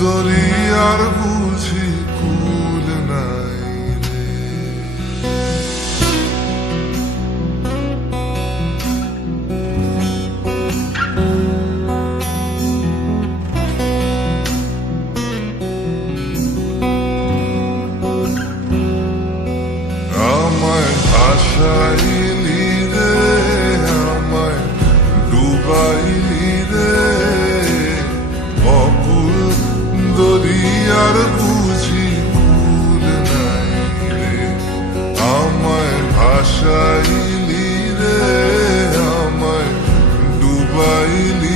দরিয়ার বুঝি কুল নাই রে। আমায় ভাসাইলি রে, আমায় ডুবাইলি রে, অকুল দরিয়ার বুঝি কুল নাই রে। আমায় ভাসাইলি রে, আমায় ডুবাইলি